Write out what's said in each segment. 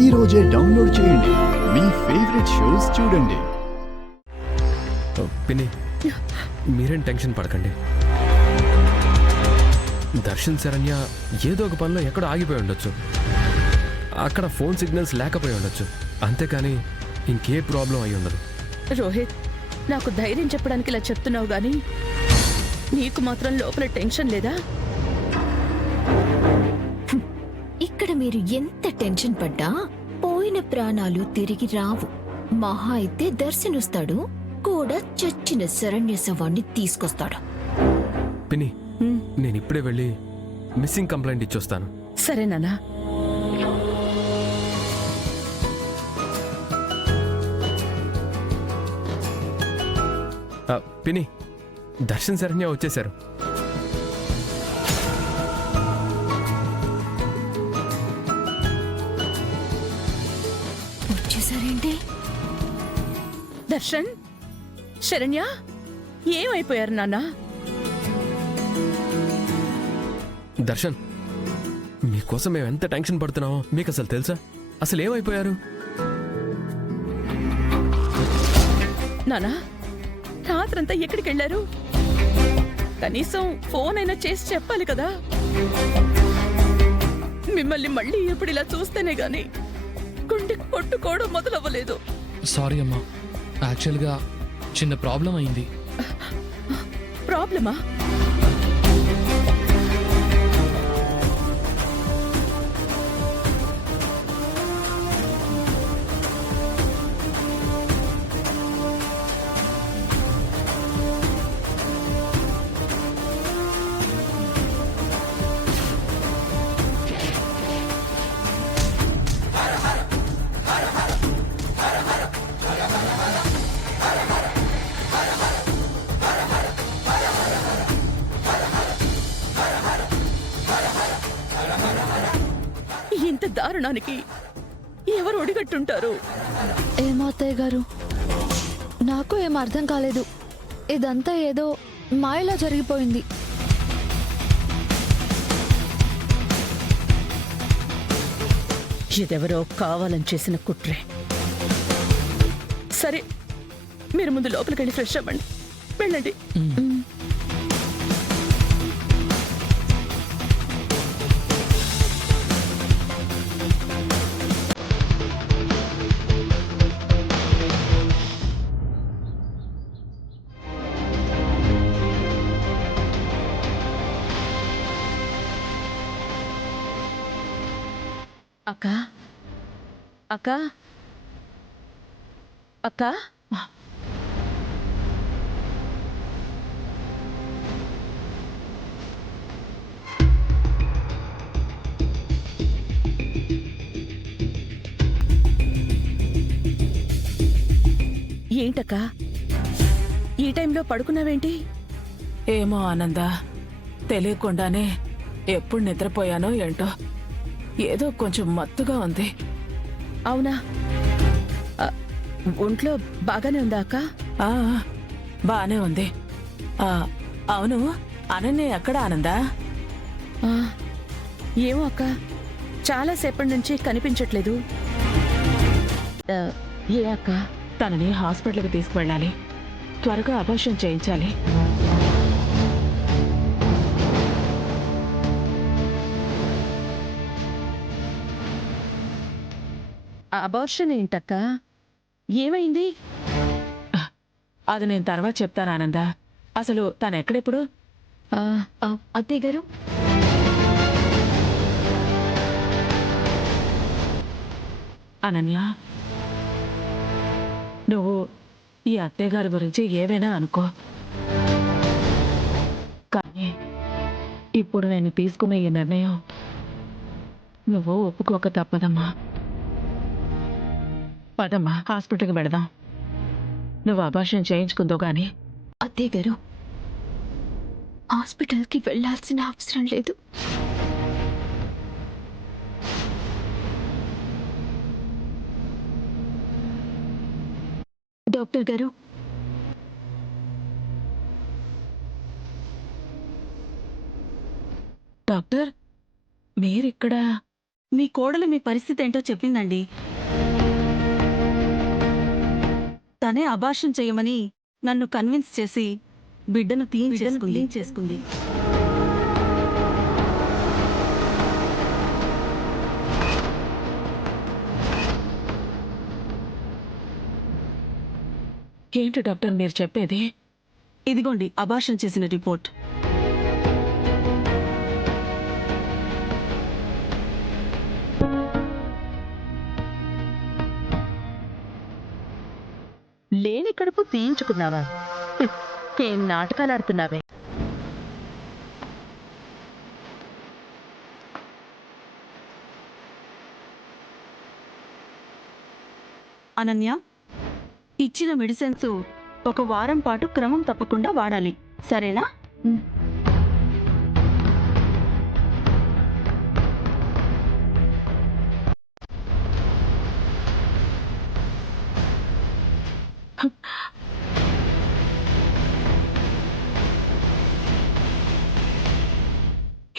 ఈ రోజే డౌన్లోడ్ చేయండి. మీ ఫేవరెట్ షోస్ చూడండి. పిన్ని, మీరేం టెన్షన్ పడకండి. దర్శన్ శరణ్య ఏదో ఒక పనిలో ఎక్కడో ఆగిపోయి ఉండొచ్చు. అక్కడ ఫోన్ సిగ్నల్స్ లేకపోయి ఉండొచ్చు. అంతేకాని ఇంకే ప్రాబ్లం అయి ఉండదు. రోహిత్, నాకు ధైర్యం చెప్పడానికి ఇలా చెప్తున్నావు గానీ నీకు మాత్రం లోపల టెన్షన్ లేదా? ఇక్కడ మీరు ఎంత టెన్షన్ పడ్డా పోయిన ప్రాణాలు తిరిగి రావు. మహా అయితే దర్శన్ వస్తాడు, కూడా చచ్చిన శరణ్య శవాన్ని తీసుకొస్తాడు. పిన్ని, నేను ఇప్పుడే వెళ్ళి మిస్సింగ్ కంప్లైంట్ ఇచ్చొస్తాను. సరే నాన్నా. పిన్ని, దర్శన్ శరణ్య వచ్చేశారు. వచ్చేసారేంటి? దర్శన్, శరణ్య ఏమైపోయారు నాన్న? దర్శన్, మీకోసం మేము ఎంత టెన్షన్ పడుతున్నామో మీకు అసలు తెలుసా? అసలు ఏమైపోయారు? నానా, రాత్రంతా ఎక్కడికి వెళ్ళారు? కనీసం ఫోన్ అయినా చేసి చెప్పాలి కదా. మిమ్మల్ని మళ్ళీ ఎప్పుడు ఇలా చూస్తేనే గాని గుండె కొట్టుకోవడం మొదలవ్వలేదు. సారీ అమ్మా, యాక్చువల్గా చిన్న ప్రాబ్లం అయింది. ప్రాబ్లమా? ఇంత దారుణానికి ఎవరు ఒడిగట్టుంటారు? ఏమో అత్తయ్య గారు, నాకు ఏం అర్థం కాలేదు. ఇదంతా ఏదో మాయలా జరిగిపోయింది. ఇదెవరో కావాలని చేసిన కుట్రే. సరే, మీరు ముందు లోపలికి వెళ్ళి ఫ్రెష్ అవ్వండి. వెళ్ళండి. అక్క, అక్క, అక్క, ఏంటక్క ఈ టైంలో పడుకున్నావేంటి? ఏమో ఆనంద, తెలియకుండానే ఎప్పుడు నిద్రపోయానో ఏంటో ఏదో కొంచెం మత్తుగా ఉంది. అవునా? ఒంట్లో బాగానే ఉందా అక్క? ఆ, బానే ఉంది. అవును, అనన్య ఎక్కడ ఆనందా? ఏమో అక్క, చాలాసేపటి నుంచి కనిపించట్లేదు. ఏ అక్క? తనని హాస్పిటల్కి తీసుకువెళ్ళాలి. త్వరగా అబార్షన్ చేయించాలి. అబార్షన్ ఏంటక్క? ఏమైంది? అది నేను తర్వాత చెప్తాను ఆనంద. అసలు తను ఎక్కడెప్పుడు? అత్తయ్య గారు, అనన్య, నువ్వు ఈ అత్తయ్య గారి గురించి ఏవైనా అనుకో, కానీ ఇప్పుడు నేను తీసుకున్న ఈ నిర్ణయం నువ్వు ఒప్పుకోక తప్పదమ్మా. పదమ్మా, హాస్పిటల్కి వెళదాం. నువ్వు అబార్షన్ చేయించుకుందో గాని. అత్తయ్య గారు, హాస్పిటల్కి వెళ్లాల్సిన అవసరం లేదు. డాక్టర్ గారు, డాక్టర్, మీరిక్కడ? మీ కోడలు మీ పరిస్థితి ఏంటో చెప్పిందండి. తనే అబార్షన్ చేయమని నన్ను కన్విన్స్ చేసి బిడ్డను తీయించేసుకుంది. ఏంటి డాక్టర్ మీరు చెప్పేది? ఇదిగోండి అబార్షన్ చేసిన రిపోర్ట్. లేని కడుపు తీయించుకున్నావా? ఏం నాటకాలు ఆడుతున్నావే? అనన్య, ఇచ్చిన మెడిసిన్స్ 1 వారం పాటు క్రమం తప్పకుండా వాడాలి, సరేనా?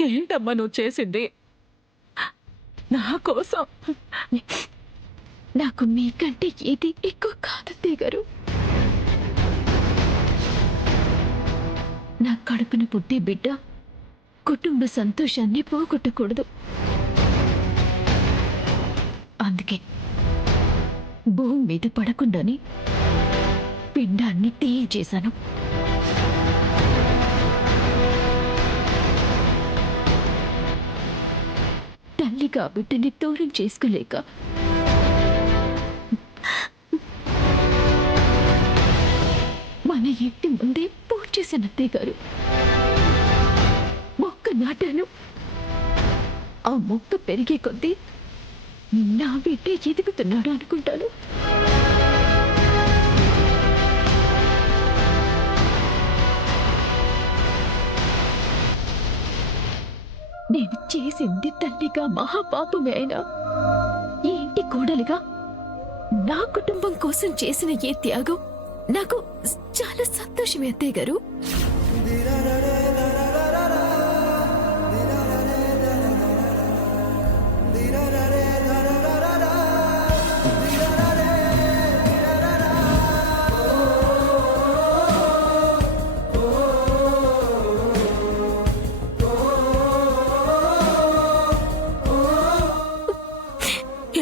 ఏంటమ్మా నువ్వు చేసింది నా కోసం? నాకు మీకంటే ఏది ఎక్కువ కాదు అత్తయ్య గారు. నా కడుపున పుట్టే బిడ్డ కుటుంబ సంతోషాన్ని పోగొట్టకూడదు. అందుకే భూమి మీద పడకుండానే పిండాన్ని తీయించేశాను. తల్లిగా బిడ్డని దూరం చేసుకోలేక మన ఇంటి ముందే పూజ చేసిన అత్తయ్య గారు. మొక్క నాటాను. ఆ మొక్క పెరిగే కొద్దీ నా బిడ్డ ఎదుగుతున్నాడు అనుకుంటాను. నేను చేసింది తల్లిగా మహాపాపమే అయినా ఈ ఇంటి కోడలిగా నా కుటుంబం కోసం చేసిన ఏ త్యాగం నాకు చాలా సంతోషమే అత్తయ్య గారు.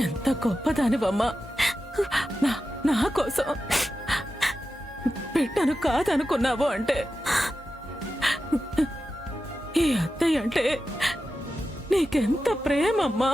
ఎంత గొప్పదానివమ్మా! నా కోసం బిడ్డను కాదనుకున్నావు అంటే ఈ అత్తయ్య అంటే నీకెంత ప్రేమమ్మా!